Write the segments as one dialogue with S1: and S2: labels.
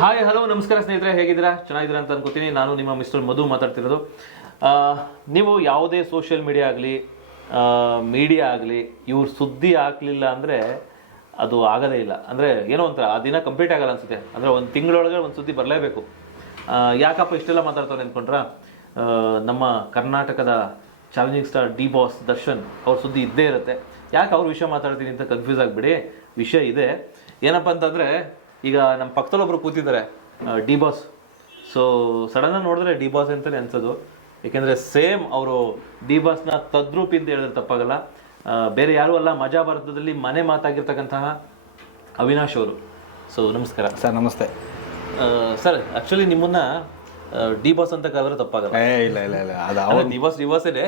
S1: Hi hello ನಮಸ್ಕಾರ ಸ್ನೇಹಿತರೆ, ಹೇಗಿದ್ದೀರಾ? ಚೆನ್ನಾಗಿದ್ದೀರಾ ಅಂತ ಅನ್ಕೋತೀನಿ. ನಾನು ನಿಮ್ಮ ಮಿಸ್ಟರ್ ಮಧು ಮಾತಾಡ್ತಿರೋದು. ನೀವು ಯಾವುದೇ ಸೋಷಿಯಲ್ ಮೀಡಿಯಾ ಆಗಲಿ ಮೀಡಿಯಾ ಆಗಲಿ, ಇವ್ರ ಸುದ್ದಿ ಹಾಕ್ಲಿಲ್ಲ ಅಂದರೆ ಅದು ಆಗೋದೇ ಇಲ್ಲ. ಅಂದರೆ ಏನೋ ಒಂಥರ, ಆ ದಿನ ಕಂಪ್ಲೀಟ್ ಆಗಲ್ಲ ಅನ್ಸುತ್ತೆ. ಅಂದರೆ ಒಂದು ತಿಂಗಳೊಳಗೆ ಒಂದು ಸುದ್ದಿ ಬರಲೇಬೇಕು. ಯಾಕಪ್ಪ ಇಷ್ಟೆಲ್ಲ ಮಾತಾಡ್ತಾರೆ ಅಂದ್ಕೊಂಡ್ರ ನಮ್ಮ ಕರ್ನಾಟಕದ challenging star D boss Darshan ಅವ್ರ ಸುದ್ದಿ ಇದ್ದೇ ಇರುತ್ತೆ. ಯಾಕೆ ಅವ್ರ ವಿಷಯ ಮಾತಾಡ್ತೀನಿ ಅಂತ ಕನ್ಫ್ಯೂಸ್ ಆಗಿಬಿಡಿ? ವಿಷಯ ಇದೆ. ಏನಪ್ಪ ಅಂತಂದರೆ ಈಗ ನಮ್ಮ ಪಕ್ಕದಲ್ಲೊಬ್ರು ಕೂತಿದ್ದಾರೆ ಡಿ ಬಾಸ್. ಸೊ ಸಡನ್ನಾಗಿ ನೋಡಿದ್ರೆ ಡಿ ಬಾಸ್ ಅಂತಲೇ ಅನ್ಸೋದು. ಏಕೆಂದರೆ ಸೇಮ್ ಅವರು ಡಿ ಬಾಸ್ನ ತದ್ರೂಪಿ ಅಂತ ಹೇಳಿದ್ರೆ ತಪ್ಪಾಗಲ್ಲ. ಬೇರೆ ಯಾರೂ ಅಲ್ಲ ಮಜಾ ಭಾರತದಲ್ಲಿ ಮನೆ ಮಾತಾಗಿರ್ತಕ್ಕಂತಹ ಅವಿನಾಶ್ ಅವರು. ಸೊ ನಮಸ್ಕಾರ.
S2: ಸರ್ ನಮಸ್ತೆ.
S1: ಸರ್ ಆ್ಯಕ್ಚುಲಿ ನಿಮ್ಮನ್ನ ಡಿ ಬಾಸ್ ಅಂತ ಕರೆದ್ರೆ ತಪ್ಪಾಗಲ್ಲ.
S2: ಏ ಇಲ್ಲ ಇಲ್ಲ ಇಲ್ಲ. ಅದು
S1: ಡಿ ಬಾಸ್ ಇದೆ.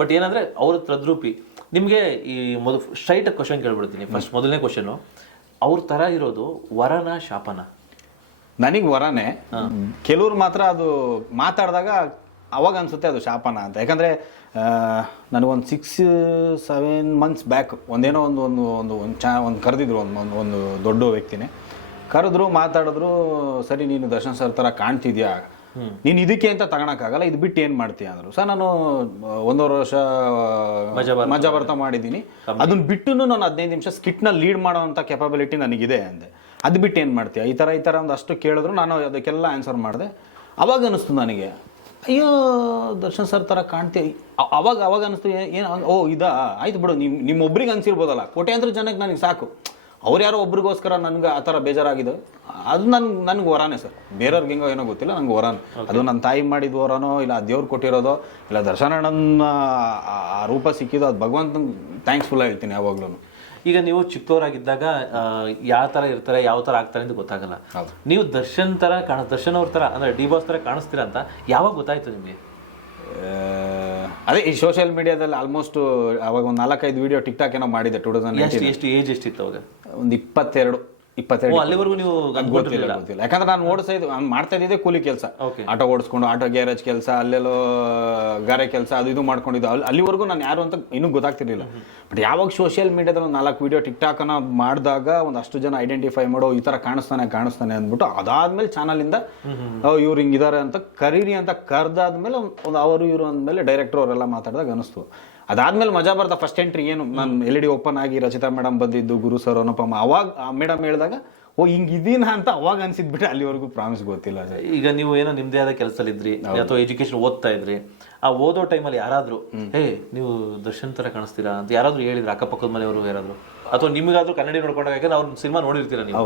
S1: ಬಟ್ ಏನಂದ್ರೆ ಅವರು ತದ್ರೂಪಿ. ನಿಮಗೆ ಈ ಮೊದಲು ಸ್ಟ್ರೈಟ್ ಕ್ವಶನ್ ಕೇಳ್ಬಿಡ್ತೀನಿ. ಫಸ್ಟ್ ಮೊದಲನೇ ಕ್ವಶನ್ ಅವ್ರ ತರ ಇರೋದು ವರನ ಶಾಪನ.
S2: ನನಗೆ ವರನೇ. ಕೆಲವ್ರು ಮಾತ್ರ ಅದು ಮಾತಾಡಿದಾಗ ಅವಾಗ ಅನ್ಸುತ್ತೆ ಅದು ಶಾಪನ ಅಂತ. ಯಾಕಂದ್ರೆ ನನಗೊಂದು ಸಿಕ್ಸ್ ಸೆವೆನ್ ಮಂತ್ಸ್ ಬ್ಯಾಕ್ ಒಂದೇನೋ ಒಂದು ಒಂದು ಒಂದು ಒಂದು ಚಾ ಒಂದು ಕರೆದಿದ್ರು ಒಂದು ಒಂದು ಒಂದು ದೊಡ್ಡ ವ್ಯಕ್ತಿನೇ. ಕರೆದ್ರು ಮಾತಾಡಿದ್ರು ಸರಿ ನೀನು ದರ್ಶನ್ ಸರ್ ಥರ ಕಾಣ್ತಿದ್ಯಾ? ನೀನು ಇದಕ್ಕೆ ಅಂತ ತಗೊಳಕ್ಕಾಗಲ್ಲ ಇದು ಬಿಟ್ಟು ಏನು ಮಾಡ್ತೀಯ ಅಂದರು. ಸರ್ ನಾನು ಒಂದೂವರೆ ವರ್ಷ
S1: ಮಜಾ
S2: ಬರ್ತಾ ಮಾಡಿದ್ದೀನಿ ಅದನ್ನ ಬಿಟ್ಟು ನಾನು ಹದಿನೈದು ನಿಮಿಷ ಸ್ಕಿಟ್ನ ಲೀಡ್ ಮಾಡೋವಂಥ ಕೆಪಬಿಲಿಟಿ ನನಗಿದೆ ಅಂದೆ. ಅದು ಬಿಟ್ಟು ಏನು ಮಾಡ್ತೀಯ? ಈ ಥರ ಈ ಥರ ಒಂದಷ್ಟು ಕೇಳಿದ್ರು ನಾನು ಅದಕ್ಕೆಲ್ಲ ಆನ್ಸರ್ ಮಾಡಿದೆ. ಅವಾಗ ಅನಿಸ್ತು ನನಗೆ ಅಯ್ಯೋ ದರ್ಶನ್ ಸರ್ ಥರ ಕಾಣ್ತೀಯ. ಅವಾಗ ಅವಾಗ ಅನಿಸ್ತು ಏನು ಓ ಇದಾ? ಆಯ್ತು ಬಿಡು ನಿಮ್ಮ ನಿಮ್ಮೊಬ್ರಿಗೆ ಅನಿಸಿರ್ಬೋದಲ್ಲ. ಕೋಟ್ಯಾಂತರ ಜನಕ್ಕೆ ನನಗೆ ಸಾಕು. ಅವ್ರು ಯಾರೋ ಒಬ್ರಿಗೋಸ್ಕರ ನನ್ಗೆ ಆ ಥರ ಬೇಜಾರಾಗಿದೆ. ಅದು ನನ್ಗೆ ನನಗೆ ವರಾನೇ ಸರ್. ಬೇರೆಯವ್ರಿಗೆ ಹೆಂಗೋ ಏನೋ ಗೊತ್ತಿಲ್ಲ ನಂಗೆ ವರಾನ. ಅದು ನನ್ನ ತಾಯಿ ಮಾಡಿದ ವರನೋ ಇಲ್ಲ ದೇವ್ರು ಕೊಟ್ಟಿರೋದೋ ಇಲ್ಲ ದರ್ಶನಣ್ಣನ ಆ- ರೂಪ ಸಿಕ್ಕಿದ್ದು ಅದು ಭಗವಂತನ ಥ್ಯಾಂಕ್ಸ್ಫುಲ್ ಹೇಳ್ತೀನಿ ಯಾವಾಗ್ಲೂ
S1: ಈಗ ನೀವು ಚಿಕ್ಕವರಾಗಿದ್ದಾಗ ಯಾವ ಥರ ಇರ್ತಾರೆ ಯಾವ ಥರ ಆಗ್ತಾರೆ ಅಂತ ಗೊತ್ತಾಗಲ್ಲ. ನೀವು ದರ್ಶನ್ ಥರ ಕಾಣ ದರ್ಶನ್ ಅವ್ರ ಥರ ಅಂದರೆ ಡಿ ಬಾಸ್ ಥರ ಕಾಣಿಸ್ತೀರಾ ಅಂತ ಯಾವಾಗ ಗೊತ್ತಾಯ್ತು ನಿಮ್ಗೆ?
S2: ಅದೇ ಈ ಸೋಷಿಯಲ್ ಮೀಡಿಯಾದಲ್ಲಿ ಆಲ್ಮೋಸ್ಟ್ ಅವಾಗ ಒಂದು ನಾಲ್ಕೈದು ವಿಡಿಯೋ ಟಿಕ್ ಟಾಕ್ ಏನೋ ಮಾಡಿದೆ ಟೂ ತೌಸಂಡ್
S1: ಎಷ್ಟು ಏಜ್ ಎಷ್ಟಿತ್ತು ಅವಾಗ?
S2: ಒಂದು ಇಪ್ಪತ್ತೆರಡು. ಇಪ್ಪತ್ತೆರಡು
S1: ಅಲ್ಲಿವರೆಗೂ ನೀವು
S2: ಗೊತ್ತಿಲ್ಲ ಗೊತ್ತಿಲ್ಲ. ಯಾಕಂದ್ರೆ ನಾನು ಓಡಿಸ್ತಾ ಇದ್ದು ನಾನು ಮಾಡ್ತಾ ಇದ್ದಿದ್ದೆ ಕೂಲಿ ಕೆಲಸ. ಆಟೋ ಓಡಿಸ್ಕೊಂಡು ಆಟೋ ಗ್ಯಾರೇಜ್ ಕೆಲಸ ಅಲ್ಲೆಲ್ಲೋ ಗಾರೆ ಕೆಲಸ ಅದು ಇದು ಮಾಡ್ಕೊಂಡಿದ್ದು. ಅಲ್ಲಿ ಅಲ್ಲಿವರೆಗೂ ನಾನು ಯಾರು ಅಂತ ಇನ್ನೂ ಗೊತ್ತಾಗ್ತಿರ್ಲಿಲ್ಲ. ಬಟ್ ಯಾವಾಗ ಸೋಷಿಯಲ್ ಮೀಡಿಯಾದಲ್ಲಿ ಒಂದು ನಾಲ್ಕು ವಿಡಿಯೋ ಟಿಕ್ ಟಾಕ್ ಅನ್ನ ಮಾಡಿದಾಗ ಒಂದಷ್ಟು ಜನ ಐಡೆಂಟಿಫೈ ಮಾಡೋ ಈ ತರ ಕಾಣಿಸ್ತಾನೆ ಕಾಣಿಸ್ತಾನೆ ಅಂದ್ಬಿಟ್ಟು ಅದಾದ್ಮೇಲೆ ಚಾನಲಿಂದ ಇವ್ರು ಹಿಂಗಿದ್ದಾರೆ ಅಂತ ಕರೀರಿ ಅಂತ ಕರೆದಾದ್ಮೇಲೆ ಒಂದು ಅವರು ಇವರು ಅಂದಮೇಲೆ ಡೈರೆಕ್ಟರ್ ಅವರೆಲ್ಲ ಮಾತಾಡಿದಾಗ ಅನಿಸ್ತು. ಅದಾದ್ಮೇಲೆ ಮಜಾ ಬರ್ತಾ ಫಸ್ಟ್ ಎಂಟ್ರಿ ಏನು? ನಾನು ಎಲ್ ಡಿ ಓಪನ್ ಆಗಿ ರಚಿತಾ ಮೇಡಮ್ ಬಂದಿದ್ದು ಗುರು ಸರ್ ಅನುಪಮ ಅವಾಗ ಆ ಮೇಡಮ್ ಹೇಳಿದಾಗ ಓ ಹಿಂಗಿದೀನ ಅಂತ ಅವಾಗ ಅನ್ಸಿದ್ಬಿಟ್ಟು ಅಲ್ಲಿವರೆಗೂ ಪ್ರಾಮಿಸ್ ಗೊತ್ತಿಲ್ಲ ಸರ್.
S1: ಈಗ ನೀವು ಏನೋ ನಿಮ್ದೇ ಆದ ಕೆಲಸದಲ್ಲಿದ್ರಿ ಅಥವಾ ಎಜುಕೇಶನ್ ಓದ್ತಾ ಇದ್ರಿ ಆ ಓದೋ ಟೈಮಲ್ಲಿ ಯಾರಾದರೂ ಹೇ ನೀವು ದರ್ಶನ್ ತರ ಕಾಣಿಸ್ತೀರಾ? ಅಂತ ಯಾರಾದ್ರೂ ಹೇಳಿದ್ರು? ಅಕ್ಕಪಕ್ಕದ ಮನೆಯವರು ಯಾರಾದ್ರು? ಅಥವಾ ನಿಮಗಾದ್ರೂ ಕನ್ನಡಿ ನೋಡ್ಕೊಂಡಾಗ ಯಾಕಂದ್ರೆ ಅವ್ರ ಸಿನಿಮಾ ನೋಡಿರ್ತೀರಾ ನೀವು?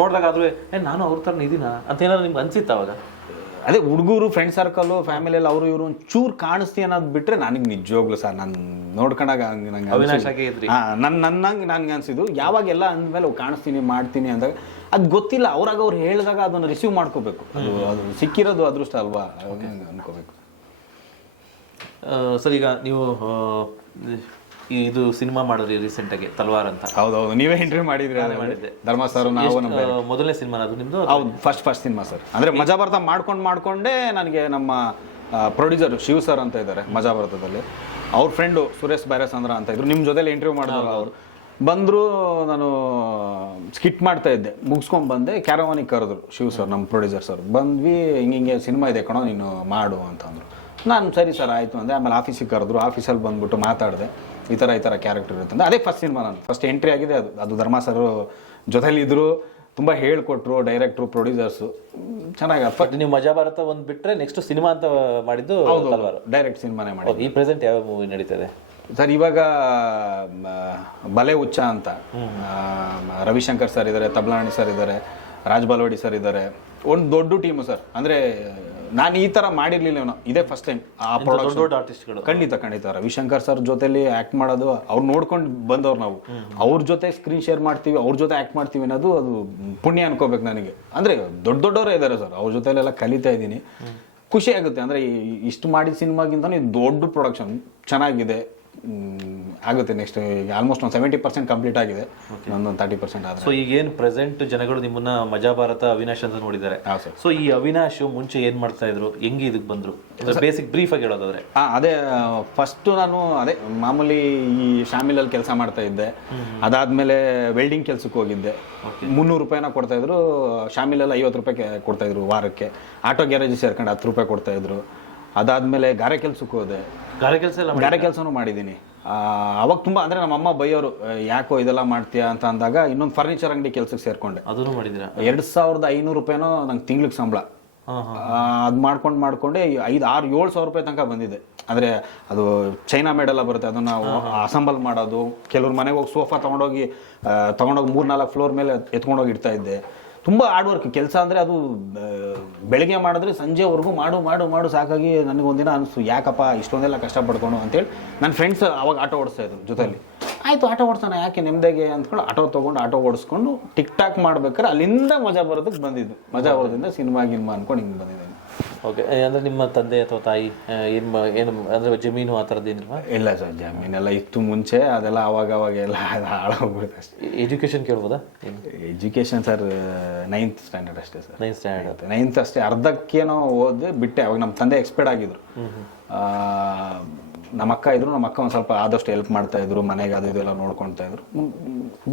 S1: ನೋಡ್ದಾಗ ಆದ್ರೂ ಏ ನಾನು ಅವ್ರ ತರ ಇದೀನಾ ಅಂತ ಏನಾದ್ರು ನಿಮ್ಗೆ ಅನ್ಸಿತ್ತ ಅವಾಗ?
S2: ಅದೇ ಹುಡುಗರು ಫ್ರೆಂಡ್ ಸರ್ಕಲ್ ಫ್ಯಾಮಿಲಿಯಲ್ಲಿ ಅವರು ಇವರು ಚೂರು ಕಾಣಿಸ್ತಿ ಅನ್ನೋದು ಬಿಟ್ರೆ ನನಗೆ ನಿಜವಾಗ್ಲು ಸರ್ ನಾನು ನೋಡ್ಕೊಂಡಾಗ ನಂಗೆ ಹಾಂ ನನ್ನ ನನ್ನಂಗೆ ನನಗೆ ಅನಿಸಿದ್ದು. ಯಾವಾಗ ಯಾವಾಗೆಲ್ಲ ಅಂದಮೇಲೆ ಕಾಣಿಸ್ತೀನಿ ಮಾಡ್ತೀನಿ ಅಂದಾಗ ಅದು ಗೊತ್ತಿಲ್ಲ. ಅವ್ರಾಗ ಅವ್ರು ಹೇಳಿದಾಗ ಅದನ್ನು ರಿಸೀವ್ ಮಾಡ್ಕೋಬೇಕು. ಅದು ಅದು ಸಿಕ್ಕಿರೋದು ಅದೃಷ್ಟ ಅಲ್ವಾ? ಅನ್ಕೋಬೇಕು.
S1: ಸರ್ ಈಗ ನೀವು ಇದು ಸಿನಿಮಾ ಮಾಡಿದ್ರಿ ರೀಸೆಂಟ್ ಆಗಿ ತಲ್ವಾರ್ ಅಂತ.
S2: ಹೌದೌದು ನೀವೇ ಇಂಟರ್ವ್ಯೂ ಮಾಡಿದ್ರಿ
S1: ಮಾಡಿದ್ದೆ.
S2: ಧರ್ಮ ಸರ್ ನಾವು ನಮ್ಮ
S1: ಆ, ಮೊದಲನೇ ಸಿನಿಮಾ ಅದು ನಿಮ್ದು?
S2: ಹೌದು ಫಸ್ಟ್ ಫಸ್ಟ್ ಸಿನಿಮಾ ಸರ್. ಅಂದ್ರೆ ಮಜಾ ಬರ್ತಾ ಮಾಡ್ಕೊಂಡು ಮಾಡ್ಕೊಂಡೇ ನನಗೆ ನಮ್ಮ ಪ್ರೊಡ್ಯೂಸರ್ ಶಿವ್ ಸರ್ ಅಂತ ಇದ್ದಾರೆ ಮಜಾ ಭಾರತದಲ್ಲಿ ಅವ್ರ ಫ್ರೆಂಡು ಸುರೇಶ್ ಬೈರಸಂದ್ರ ಅಂತ ಇದ್ರು. ನಿಮ್ಮ ಜೊತೆಲಿ ಇಂಟರ್ವ್ಯೂ ಮಾಡಿದ್ರು ಅವರು. ಬಂದರು ನಾನು ಸ್ಕಿಟ್ ಮಾಡ್ತಾ ಇದ್ದೆ. ಮುಗಿಸ್ಕೊಂಡ್ ಬಂದೆ ಕ್ಯಾರವಾನಿಗೆ ಕರೆದ್ರು ಶಿವ್ ಸರ್ ನಮ್ಮ ಪ್ರೊಡ್ಯೂಸರ್ ಸರ್ ಬಂದ್ವಿ ಹಿಂಗೆ ಹಿಂಗೆ ಸಿನಿಮಾ ಇದೆ ಕಣೋ ನೀನು ಮಾಡು ಅಂತಂದ್ರು ನಾನು ಸರಿ ಸರ್ ಆಯಿತು ಅಂದೆ. ಆಮೇಲೆ ಆಫೀಸಿಗೆ ಕರೆದ್ರು. ಆಫೀಸಲ್ಲಿ ಬಂದ್ಬಿಟ್ಟು ಮಾತಾಡಿದೆ. ಈ ಥರ ಈ ಥರ ಕ್ಯಾರೆಕ್ಟರ್ ಇರುತ್ತೆ ಅಂದರೆ ಅದೇ ಫಸ್ಟ್ ಸಿನಿಮಾ ನಾನು. ಫಸ್ಟ್ ಎಂಟ್ರಿ ಆಗಿದೆ ಅದು. ಅದು ಧರ್ಮ ಸರ್ ಜೊತೆಲಿದ್ರು ತುಂಬ ಹೇಳ್ಕೊಟ್ರು ಡೈರೆಕ್ಟ್ರು ಪ್ರೊಡ್ಯೂಸರ್ಸು ಚೆನ್ನಾಗಿ
S1: ಬಟ್ ನೀವು ಮಜಾ ಭಾರತ ಒಂದು ಬಿಟ್ಟರೆ ನೆಕ್ಸ್ಟ್ ಸಿನಿಮಾ ಅಂತ ಮಾಡಿದ್ದು ತಲ್ವಾರ್.
S2: ಡೈರೆಕ್ಟ್ ಸಿನಿಮಾನೇ ಮಾಡಿ
S1: ಈ ಪ್ರೆಸೆಂಟ್ ಯಾವ ಮೂವಿ ನಡೀತದೆ?
S2: ಸರ್ ಇವಾಗ ಬಲೆ ಉಚ್ಚ ಅಂತ. ರವಿಶಂಕರ್ ಸರ್ ಇದ್ದಾರೆ ತಬ್ಲಾಣಿ ಸರ್ ಇದ್ದಾರೆ ರಾಜ್ ಬಲ್ವಾಡಿ ಸರ್ ಇದ್ದಾರೆ ಒಂದು ದೊಡ್ಡ ಟೀಮು ಸರ್ ಅಂದರೆ ನಾನು ಈ ಥರ ಮಾಡಿರ್ಲಿಲ್ಲ ಇದೇ ಫಸ್ಟ್ ಟೈಮ್ ಆ
S1: ದೊಡ್ಡ ದೊಡ್ಡ ಆರ್ಟಿಸ್ಟ್ಗಳು
S2: ಖಂಡಿತ ಖಂಡಿತ ರವಿಶಂಕರ್ ಸರ್ ಜೊತೆಲಿ ಆಕ್ಟ್ ಮಾಡೋದು ಅವ್ರು ನೋಡ್ಕೊಂಡು ಬಂದವ್ರು ನಾವು. ಅವ್ರ ಜೊತೆ ಸ್ಕ್ರೀನ್ ಶೇರ್ ಮಾಡ್ತೀವಿ ಅವ್ರ ಜೊತೆ ಆಕ್ಟ್ ಮಾಡ್ತೀವಿ ಅನ್ನೋದು ಅದು ಪುಣ್ಯ ಅನ್ಕೋಬೇಕು ನನಗೆ. ಅಂದ್ರೆ ದೊಡ್ಡ ದೊಡ್ಡವರೇ ಇದ್ದಾರೆ ಸರ್ ಅವ್ರ ಜೊತೆಲೆಲ್ಲ ಕಲಿತಾ ಇದ್ದೀನಿ. ಖುಷಿ ಆಗುತ್ತೆ. ಅಂದ್ರೆ ಇಷ್ಟು ಮಾಡಿದ ಸಿನಿಮಾಗಿಂತ ಇದು ದೊಡ್ಡ ಪ್ರೊಡಕ್ಷನ್ ಚೆನ್ನಾಗಿದೆ. ಆಗುತ್ತೆ ನೆಕ್ಸ್ಟ್ ಈಗ ಆಲ್ಮೋಸ್ಟ್ ಒಂದು ಸೆವೆಂಟಿ ಪರ್ಸೆಂಟ್ ಕಂಪ್ಲೀಟ್ ಆಗಿದೆ. ಒಂದು ತರ್ಟಿ ಪರ್ಸೆಂಟ್ ಆದರೆ.
S1: ಸೊ ಈಗೇನು ಪ್ರೆಸೆಂಟ್ ಜನಗಳು ನಿಮ್ಮನ್ನ ಮಜಾ ಭಾರತ ಅವಿನಾಶ್ ಅಂತ ನೋಡಿದ್ದಾರೆ. ಸೊ ಈ ಅವಿನಾಶ್ ಮುಂಚೆ ಏನು ಮಾಡ್ತಾ ಇದ್ರು? ಹೆಂಗೆ ಇದಕ್ಕೆ ಬಂದ್ರು? ಬೇಸಿಕ್ ಬ್ರೀಫ್ ಆಗಿ ಹೇಳೋದಾದ್ರೆ.
S2: ಹಾಂ ಅದೇ ಫಸ್ಟು ನಾನು ಅದೇ ಮಾಮೂಲಿ ಈ ಶಾಮಿಲಲ್ಲಿ ಕೆಲಸ ಮಾಡ್ತಾ ಇದ್ದೆ. ಅದಾದಮೇಲೆ ವೆಲ್ಡಿಂಗ್ ಕೆಲಸಕ್ಕೆ ಹೋಗಿದ್ದೆ. ಮುನ್ನೂರು ರೂಪಾಯಿನ ಕೊಡ್ತಾ ಇದ್ರು. ಶಾಮಿಲಲ್ಲಿ ಐವತ್ತು ರೂಪಾಯಿ ಕೊಡ್ತಾ ಇದ್ರು ವಾರಕ್ಕೆ. ಆಟೋ ಗ್ಯಾರೇಜ್ ಸೇರ್ಕೊಂಡು ಹತ್ತು ರೂಪಾಯಿ ಕೊಡ್ತಾ ಇದ್ರು. ಅದಾದಮೇಲೆ ಗಾರೆ ಕೆಲಸಕ್ಕೆ ಹೋದೆ.
S1: ಗಾರೆ ಕೆಲಸ ಎಲ್ಲ
S2: ಗಾರೆ ಕೆಲಸನೂ ಮಾಡಿದ್ದೀನಿ. ಅವಾಗ ತುಂಬ ಅಂದ್ರೆ ನಮ್ಮ ಅಮ್ಮ ಬೈಯೋರು ಯಾಕೋ ಇದೆಲ್ಲ ಮಾಡ್ತೀಯಾ? ಅಂತ ಅಂದಾಗ ಇನ್ನೊಂದು ಫರ್ನಿಚರ್ ಅಂಗಡಿ ಕೆಲಸಕ್ಕೆ ಸೇರ್ಕೊಂಡೆ.
S1: ಅದನ್ನು ಮಾಡಿದ್ರೆ
S2: ಎರಡು ಸಾವಿರದ ಐನೂರು ರೂಪಾಯಿನೋ ನಂಗೆ ತಿಂಗ್ಳಿಗೆ ಸಂಬಳ. ಅದು ಮಾಡ್ಕೊಂಡು ಮಾಡ್ಕೊಂಡೆ ಐದು ಆರು ಏಳು ಸಾವಿರ ರೂಪಾಯಿ ತನಕ ಬಂದಿದೆ. ಅಂದರೆ ಅದು ಚೈನಾ ಮೇಡ್ ಎಲ್ಲ ಬರುತ್ತೆ ಅದನ್ನು ಅಸೆಂಬಲ್ ಮಾಡೋದು. ಕೆಲವ್ರು ಮನೆಗೆ ಹೋಗಿ ಸೋಫಾ ತೊಗೊಂಡೋಗಿ ತೊಗೊಂಡೋಗಿ ಮೂರು ನಾಲ್ಕು ಫ್ಲೋರ್ ಮೇಲೆ ಎತ್ಕೊಂಡೋಗಿ ಇಡ್ತಾ ಇದ್ದೆ. ತುಂಬ ಹಾರ್ಡ್ ವರ್ಕ್ ಕೆಲಸ ಅಂದರೆ ಅದು ಬೆಳಗ್ಗೆ ಮಾಡಿದ್ರೆ ಸಂಜೆವರೆಗೂ ಮಾಡು ಮಾಡು ಮಾಡು ಸಾಕಾಗಿ ನನಗೆ ಒಂದಿನ ಅನಿಸ್ತು. ಯಾಕಪ್ಪ ಇಷ್ಟೊಂದೆಲ್ಲ ಕಷ್ಟಪಡ್ಕೊಂಡು ಅಂತೇಳಿ ನನ್ನ ಫ್ರೆಂಡ್ಸ್ ಅವಾಗ ಆಟೋ ಓಡಿಸ್ತಾ ಇದ್ರು ಜೊತೆಯಲ್ಲಿ ಆಯಿತು, ಆಟೋ ಓಡಿಸೋಣ, ಯಾಕೆ ನೆಮ್ಮದಿಗೆ ಅಂದ್ಕೊಂಡು ಆಟೋ ತೊಗೊಂಡು ಆಟೋ ಓಡಿಸ್ಕೊಂಡು ಟಿಕ್ ಟಾಕ್ ಮಾಡ್ಬೇಕಾದ್ರೆ ಅಲ್ಲಿಂದ ಮಜಾ ಬರೋದಕ್ಕೆ ಬಂದಿದ್ದು. ಮಜಾ ಬರೋದ್ರಿಂದ ಸಿನಿಮಾ, ಗಿನ್ಮಾ ಅಂದ್ಕೊಂಡು ಹಿಂಗೆ ಬಂದಿದ್ದೀನಿ.
S1: ಓಕೆ ಅಂದ್ರೆ ನಿಮ್ಮ ತಂದೆ ಅಥವಾ ತಾಯಿ ಏನು ಏನು ಅಂದ್ರೆ ಜಮೀನು ಆ ಥರದ್ದು ಏನಿಲ್ವಾ?
S2: ಇಲ್ಲ ಸರ್ ಜಮೀನೆಲ್ಲ ಇತ್ತು ಮುಂಚೆ ಅದೆಲ್ಲ ಆವಾಗ ಅವಾಗ ಎಲ್ಲ ಹಾಳಾಗ್ಬಿಡುತ್ತೆ ಅಷ್ಟೇ.
S1: ಎಜುಕೇಷನ್ ಕೇಳ್ಬೋದಾ?
S2: ಎಜುಕೇಷನ್ ಸರ್ ನೈನ್ತ್ ಸ್ಟ್ಯಾಂಡರ್ಡ್ ಅಷ್ಟೇ ಸರ್.
S1: ನೈನ್ತ್ ಸ್ಟ್ಯಾಂಡರ್ಡ್
S2: ನೈನ್ತ್ ಅಷ್ಟೇ. ಅರ್ಧಕ್ಕೇನೋ ಓದಿ ಬಿಟ್ಟೆ ಅವಾಗ ನಮ್ಮ ತಂದೆ ಎಕ್ಸ್ಪೈರ್ಡ್ ಆಗಿದ್ರು. ನಮ್ಮ ಅಕ್ಕ ಇದ್ರು ನಮ್ಮ ಅಕ್ಕ ಒಂದು ಸ್ವಲ್ಪ ಆದಷ್ಟು ಹೆಲ್ಪ್ ಮಾಡ್ತಾ ಇದ್ರು ಮನೆಗೆ ಅದು ಇದೆಲ್ಲ ನೋಡ್ಕೊಳ್ತಾ ಇದ್ರು.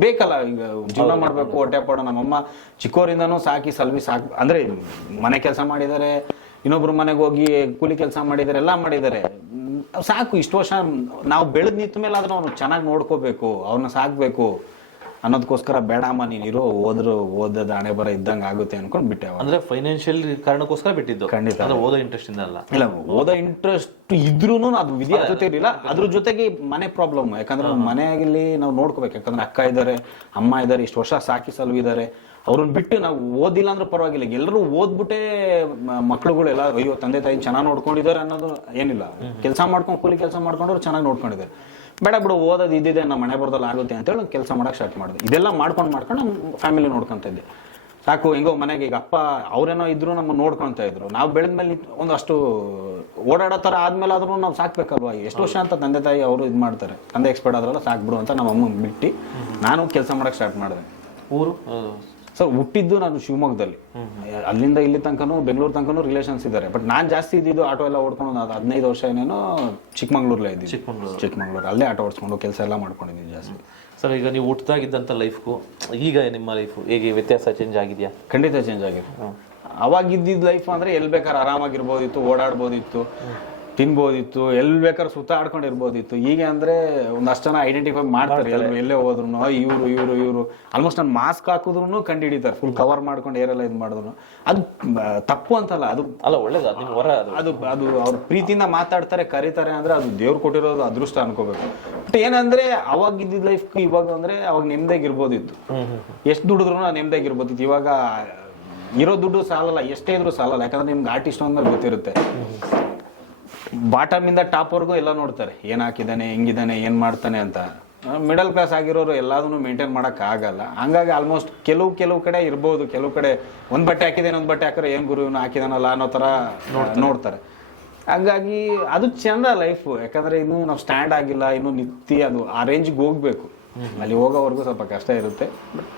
S2: ಬೇಕಲ್ಲ ಈಗ ಜೀವನ ಮಾಡಬೇಕು ಹೊಟ್ಟೆ ಪಾಡು ನಮ್ಮಮ್ಮ ಚಿಕ್ಕವರಿಂದನೂ ಸಾಕಿ ಸಲ್ವಿ ಸಾಕು ಅಂದರೆ ಮನೆ ಕೆಲಸ ಮಾಡಿದ್ದಾರೆ ಇನ್ನೊಬ್ರು ಮನೆಗೆ ಹೋಗಿ ಕೂಲಿ ಕೆಲಸ ಮಾಡಿದ್ದಾರೆ ಎಲ್ಲ ಮಾಡಿದ್ದಾರೆ ಸಾಕು ಇಷ್ಟು ವರ್ಷ ನಾವು ಬೆಳೆದ್ ನಿಂತ ಮೇಲೆ ಆದ್ರೆ ಅವ್ನು ಚೆನ್ನಾಗಿ ನೋಡ್ಕೋಬೇಕು ಅವ್ರನ್ನ ಸಾಕ್ಬೇಕು. ಅನ್ನೋದಕ್ಕೋಸ್ಕರ ಬೇಡಮ್ಮ ನೀನು ಇರೋ ಓದ್ರು ಓದದ ಹಣೆ ಬರ ಇದ್ದಂಗೆ ಆಗುತ್ತೆ ಅನ್ಕೊಂಡು ಬಿಟ್ಟೆ
S1: ಅಂದ್ರೆ ಫೈನಾನ್ಷಿಯಲ್ ಕಾರಣಕ್ಕೋಸ್ಕರ ಬಿಟ್ಟಿದ್ದು.
S2: ಖಂಡಿತ.
S1: ಅಂದ್ರೆ ಓದೋ ಇಂಟ್ರೆಸ್ಟ್ ಇಂದ ಅಲ್ಲ.
S2: ಇಲ್ಲ ಓದೋ ಇಂಟ್ರೆಸ್ಟ್ ಇದ್ರೂ ಅದು ವಿಧಿ ಜೊತೆ ಇರಲಿಲ್ಲ ಅದ್ರ ಜೊತೆಗೆ ಮನೆ ಪ್ರಾಬ್ಲಮ್ ಯಾಕಂದ್ರೆ ಮನೆಯಲ್ಲಿ ನಾವು ನೋಡ್ಕೋಬೇಕು. ಯಾಕಂದ್ರೆ ಅಕ್ಕ ಇದ್ದಾರೆ ಅಮ್ಮ ಇದ್ದಾರೆ ಇಷ್ಟು ವರ್ಷ ಸಾಕಿ ಸಲುವಿದ್ದಾರೆ ಅವ್ರನ್ನ ಬಿಟ್ಟು ನಾವು ಓದಿಲ್ಲ ಅಂದ್ರೆ ಪರವಾಗಿಲ್ಲ. ಎಲ್ಲರೂ ಓದ್ಬಿಟ್ಟೆ ಮಕ್ಳುಗಳೆಲ್ಲ ಅಯ್ಯೋ ತಂದೆ ತಾಯಿ ಚೆನ್ನಾಗಿ ನೋಡ್ಕೊಂಡಿದ್ದಾರೆ ಅನ್ನೋದು ಏನಿಲ್ಲ. ಕೆಲಸ ಮಾಡ್ಕೊಂಡು ಕೂಲಿ ಕೆಲಸ ಮಾಡ್ಕೊಂಡವ್ರು ಚೆನ್ನಾಗಿ ನೋಡ್ಕೊಂಡಿದ್ದಾರೆ. ಬೇಡ ಬಿಡು ಓದೋದು ಇದ್ದಿದೆ ನಮ್ಮ ಮನೆ ಬರ್ದಲ್ಲಿ ಆಗುತ್ತೆ ಅಂತೇಳಿ ಕೆಲಸ ಮಾಡಕ್ ಸ್ಟಾರ್ಟ್ ಮಾಡಿದೆ ಇದೆಲ್ಲ ಮಾಡ್ಕೊಂಡು ಮಾಡ್ಕೊಂಡು ನಮ್ಮ ಫ್ಯಾಮಿಲಿ ನೋಡ್ಕೊಂತ ಇದ್ದೆ ಸಾಕು ಹೆಂಗೋ ಮನೆಗೆ ಈಗ ಅಪ್ಪ ಅವ್ರೇನೋ ಇದ್ರು ನಮ್ಮ ನೋಡ್ಕೊಂತ ಇದ್ರು. ನಾವು ಬೆಳೆದ ಮೇಲೆ ಒಂದಷ್ಟು ಓಡಾಡೋ ಥರ ಆದ್ಮೇಲೆ ಆದ್ರೂ ನಾವು ಸಾಕ್ಬೇಕಲ್ವಾ? ಎಷ್ಟು ವರ್ಷ ಅಂತ ತಂದೆ ತಾಯಿ ಅವರು ಇದು ಮಾಡ್ತಾರೆ. ತಂದೆ ಎಕ್ಸ್ಪರ್ಟ್ ಆದ್ರಲ್ಲ ಸಾಕ್ಬಿಡು ಅಂತ ನಮ್ಮ ಅಮ್ಮ ಬಿಟ್ಟು ನಾನು ಕೆಲಸ ಮಾಡಕ್ ಸ್ಟಾರ್ಟ್ ಮಾಡಿದೆ.
S1: ಊರು?
S2: ಸರ್ ಹುಟ್ಟಿದ್ದು ನಾನು ಶಿವಮೊಗ್ಗದಲ್ಲಿ. ಅಲ್ಲಿಂದ ಇಲ್ಲಿ ತನಕನೂ ಬೆಂಗಳೂರು ತನಕನೂ ರಿಲೇಷನ್ಸ್ ಇದ್ದಾರೆ. ಬಟ್ ನಾನು ಜಾಸ್ತಿ ಇದ್ದಿದ್ದು ಆಟೋ ಎಲ್ಲ ಓಡ್ಕೊಂಡು ನಾನು ಹದಿನೈದು ವರ್ಷ ಏನೇನು ಚಿಕ್ಕಮಂಗ್ಳೂರ್ಲೇ ಇದ್ದೀನಿ.
S1: ಚಿಕ್ಕಮಂಗ್ಳೂರು.
S2: ಚಿಕ್ಕಮಂಗ್ಳೂರು. ಅಲ್ಲೇ ಆಟೋ ಓಡಿಸ್ಕೊಂಡು ಕೆಲಸ ಎಲ್ಲ ಮಾಡ್ಕೊಂಡಿದ್ದೀನಿ ಜಾಸ್ತಿ.
S1: ಸರ್ ಈಗ ನೀವು ಹುಟ್ಟದಾಗಿದ್ದಂಥ ಲೈಫ್ಗೂ ಈಗ ನಿಮ್ಮ ಲೈಫು ಹೇಗೆ ವ್ಯತ್ಯಾಸ ಚೇಂಜ್ ಆಗಿದೆಯಾ?
S2: ಖಂಡಿತ ಚೇಂಜ್ ಆಗಿದೆ. ಅವಾಗ ಇದ್ದಿದ್ದ ಲೈಫ್ ಅಂದ್ರೆ ಎಲ್ಲಿ ಬೇಕಾದ್ರೆ ಆರಾಮಾಗಿರ್ಬೋದಿತ್ತು ಓಡಾಡ್ಬೋದಿತ್ತು. ತಿನ್ಬೋದಿತ್ತು ಎಲ್ಲಿ ಸುತ್ತ ಸುತ್ತಾಡ್ಕೊಂಡು ಇರ್ಬೋದಿತ್ತು ಈಗ ಅಂದ್ರೆ ಒಂದಷ್ಟು ಜನ ಐಡೆಂಟಿಫೈ ಮಾಡ್ತಾರೆ ಎಲ್ಲರೂ ಎಲ್ಲೇ ಹೋದ್ರು ಇವರು ಇವರು ಇವರು. ಆಲ್ಮೋಸ್ಟ್ ನಾನು ಮಾಸ್ಕ್ ಹಾಕಿದ್ರು ಕಂಡು ಹಿಡಿತಾರೆ ಫುಲ್ ಕವರ್ ಮಾಡ್ಕೊಂಡು ಏರೆಲ್ಲ ಇದು ಮಾಡಿದ್ರು ಅದು ತಪ್ಪು ಅಂತಲ್ಲ ಅದು
S1: ಅಲ್ಲ ಒಳ್ಳೇದು ಅದು ಹೊರ ಅದು.
S2: ಅದು ಅವ್ರ ಪ್ರೀತಿಯಿಂದ ಮಾತಾಡ್ತಾರೆ ಕರೀತಾರೆ ಅಂದ್ರೆ ಅದು ದೇವ್ರು ಕೊಟ್ಟಿರೋದು ಅದೃಷ್ಟ ಅನ್ಕೋಬೇಕು. ಬಟ್ ಏನಂದ್ರೆ ಅವಾಗ ಇದ್ದಿದ್ದ ಲೈಫ್ ಇವಾಗ ಅಂದ್ರೆ ಅವಾಗ ನೆಮ್ಮದಿಯಾಗಿರ್ಬೋದಿತ್ತು ಎಷ್ಟು ದುಡಿದ್ರು ನಾನು ನೆಮ್ಮದಿಯಾಗಿರ್ಬೋದಿತ್ತು ಇವಾಗ ಇರೋ ದುಡ್ಡು ಸಾಲಲ್ಲ ಎಷ್ಟೇ ಇದ್ರೂ ಸಾಲಲ್ಲ. ಯಾಕಂದ್ರೆ ನಿಮ್ಗೆ ಆರ್ಟಿಸ್ಟ್ ಅಂದ್ರೆ ಗೊತ್ತಿರುತ್ತೆ. ಬಾಟಮ್ ಇಂದ ಟಾಪ್ ವರ್ಗು ಎಲ್ಲ ನೋಡ್ತಾರೆ. ಏನು ಹಾಕಿದಾನೆ ಹೆಂಗಿದಾನೆ ಏನು ಮಾಡ್ತಾನೆ ಅಂತ. ಮಿಡಲ್ ಕ್ಲಾಸ್ ಆಗಿರೋರು ಎಲ್ಲದನ್ನು ಮೇಂಟೈನ್ ಮಾಡಕ್ ಆಗಲ್ಲ. ಹಂಗಾಗಿ ಆಲ್ಮೋಸ್ಟ್ ಕೆಲವು ಕೆಲವು ಕಡೆ ಇರ್ಬೋದು. ಕೆಲವು ಕಡೆ ಒಂದು ಬಟ್ಟೆ ಹಾಕಿದ್ದೇನೆ ಒಂದು ಬಟ್ಟೆ ಹಾಕಿದ್ರೆ ಏನು ಗುರು ಇವನು ಹಾಕಿದಾನಲ್ಲ ಅನ್ನೋ ತರ ನೋಡ್ತಾರೆ. ಹಂಗಾಗಿ ಅದು ಚಂದ ಲೈಫ್ ಯಾಕಂದ್ರೆ ಇನ್ನು ನಾವು ಸ್ಟ್ಯಾಂಡ್ ಆಗಿಲ್ಲ ಇನ್ನು ನಿತ್ತಿ ಅದು ಆ ರೇಂಜ್ಗೆ ಹೋಗ್ಬೇಕು. ಅಲ್ಲಿ ಹೋಗೋವರೆಗೂ ಸ್ವಲ್ಪ ಕಷ್ಟ ಇರುತ್ತೆ. ಬಟ್